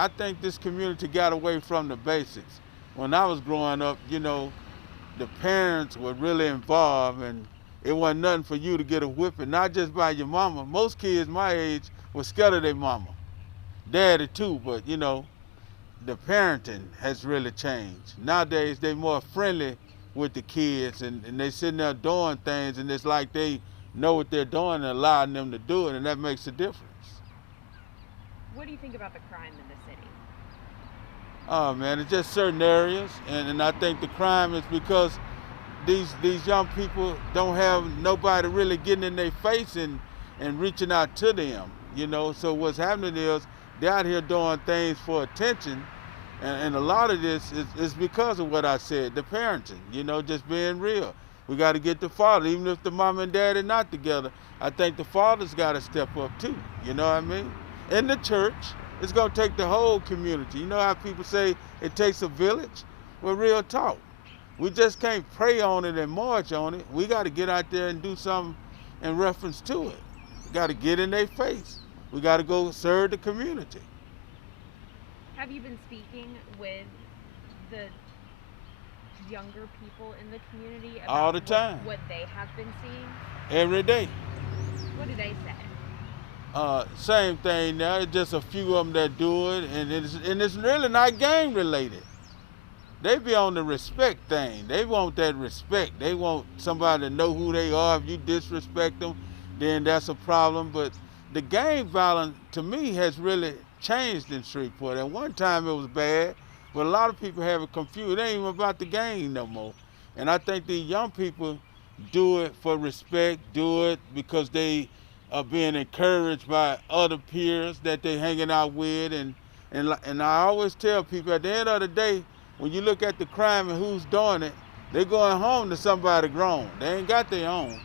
I think this community got away from the basics. When I was growing up, you know, the parents were really involved, and it wasn't nothing for you to get a whipping, not just by your mama. Most kids my age were scared of their mama, daddy too, but you know, the parenting has really changed. Nowadays, they more friendly with the kids, and they sitting there doing things, and it's like they know what they're doing and allowing them to do it, and that makes a difference. What do you think about the crime in the city? Oh man, it's just certain areas, and I think the crime is because these young people don't have nobody really getting in their face and reaching out to them, you know. So what's happening is they're out here doing things for attention, and a lot of this is because of what I said, the parenting, you know, just being real. We got to get the father, even if the mom and dad are not together. I think the father's got to step up too, you know what I mean? In the church, it's going to take the whole community. You know how people say it takes a village? Well, real talk. We just can't pray on it and march on it. We got to get out there and do something in reference to it. We got to get in their face. We got to go serve the community. Have you been speaking with the younger people in the community about All the time. What they have been seeing? Every day. What do they say? Same thing now. It's just a few of them that do it, and it's really not gang related. They be on the respect thing. They want that respect. They want somebody to know who they are. If you disrespect them, then that's a problem. But the gang violence, to me, has really changed in Shreveport. At one time it was bad, but a lot of people have it confused. It ain't even about the gang no more. And I think these young people do it for respect, do it because they are being encouraged by other peers that they hanging out with. And I always tell people, at the end of the day, when you look at the crime and who's doing it, they're going home to somebody grown. They ain't got their own.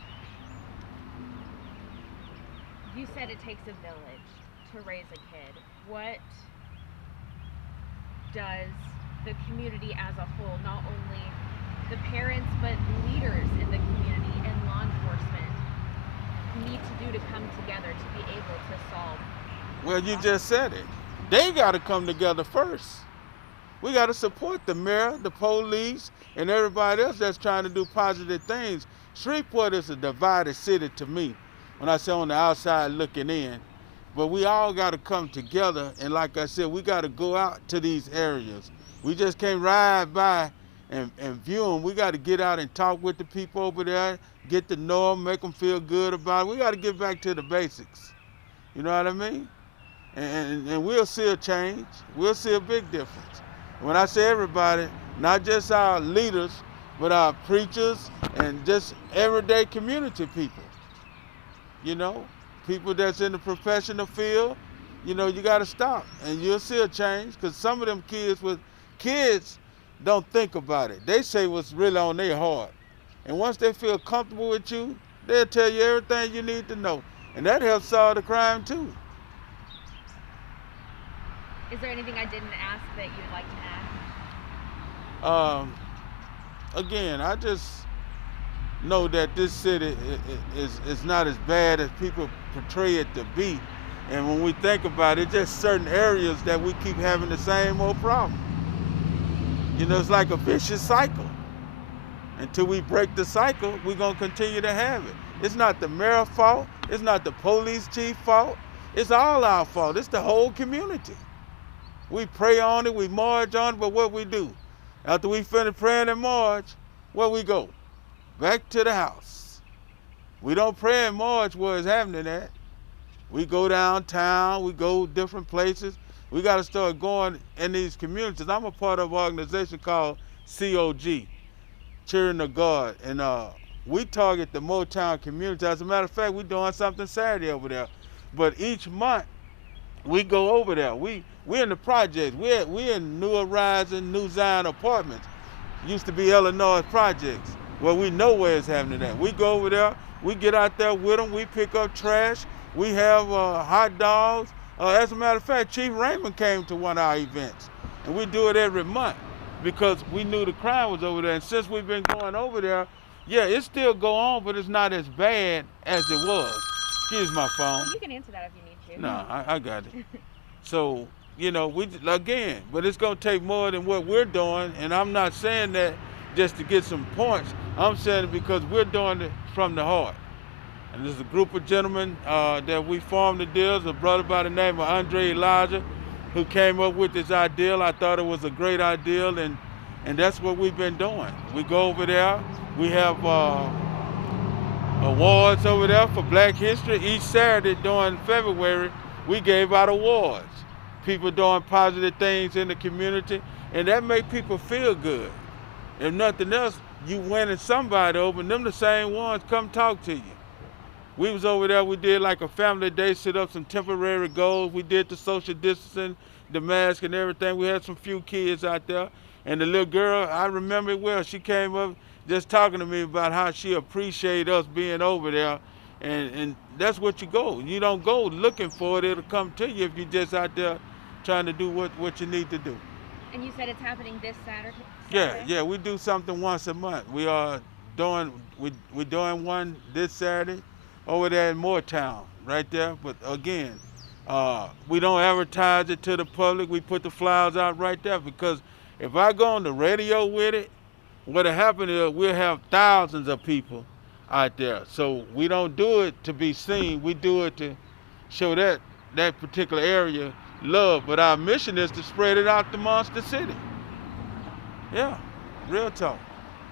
You said it takes a village to raise a kid. What does the community as a whole, not only the parents, but leaders in the community and law enforcement, need to do to come together to be able to solve? Well, you just said it. They got to come together first. We got to support the mayor, the police, and everybody else that's trying to do positive things. Shreveport is a divided city to me, when I say on the outside looking in. But we all got to come together, and like I said, we got to go out to these areas. We just can't ride by and view them. We got to get out and talk with the people over there, get to know them, make them feel good about it. We got to get back to the basics. You know what I mean? And we'll see a change. We'll see a big difference. When I say everybody, not just our leaders, but our preachers and just everyday community people. You know, people that's in the professional field, you know, you got to stop and you'll see a change, because some of them kids don't think about it. They say what's really on their heart. And once they feel comfortable with you, they'll tell you everything you need to know. And that helps solve the crime too. Is there anything I didn't ask that you'd like to add? Again, I just know that this city is not as bad as people portray it to be. And when we think about it, just certain areas that we keep having the same old problem. You know, it's like a vicious cycle. Until we break the cycle, we're going to continue to have it. It's not the mayor's fault. It's not the police chief's fault. It's all our fault. It's the whole community. We pray on it, we march on it, but what we do? After we finish praying and march, where we go? Back to the house. We don't pray and march where it's happening at. We go downtown, we go different places. We got to start going in these communities. I'm a part of an organization called COG, Cheering the God, and we target the Motown community. As a matter of fact, we're doing something Saturday over there. But each month, we go over there. We're in the projects. We're in New Horizon, New Zion Apartments. Used to be Illinois Projects, where we know where it's happening at. We go over there. We get out there with them. We pick up trash. We have hot dogs. As a matter of fact, Chief Raymond came to one of our events, and we do it every month because we knew the crime was over there. And since we've been going over there, yeah, it still go on, but it's not as bad as it was. Excuse my phone. You can answer that if you need to. No, I got it. So you know, again, but it's gonna take more than what we're doing, and I'm not saying that just to get some points. I'm saying it because we're doing it from the heart. And there's a group of gentlemen that we formed the deals, a brother by the name of Andre Elijah, who came up with this ideal. I thought it was a great ideal, and that's what we've been doing. We go over there, we have awards over there for Black History. Each Saturday during February, we gave out awards. People doing positive things in the community, and that make people feel good. If nothing else, you winning somebody over, and them the same ones come talk to you. We was over there, we did like a family day, set up some temporary goals. We did the social distancing, the mask and everything. We had some few kids out there. And the little girl, I remember it well, she came up just talking to me about how she appreciated us being over there. And that's what you go. You don't go looking for it, it'll come to you if you're just out there trying to do what you need to do. And you said it's happening this Saturday? Yeah, we do something once a month. We are doing, we're doing one this Saturday over there in Moortown, right there. But again, we don't advertise it to the public. We put the flyers out right there because if I go on the radio with it, what'll happen is we'll have thousands of people out there. So we don't do it to be seen. We do it to show that particular area love. But our mission is to spread it out amongst the city. Yeah, real talk.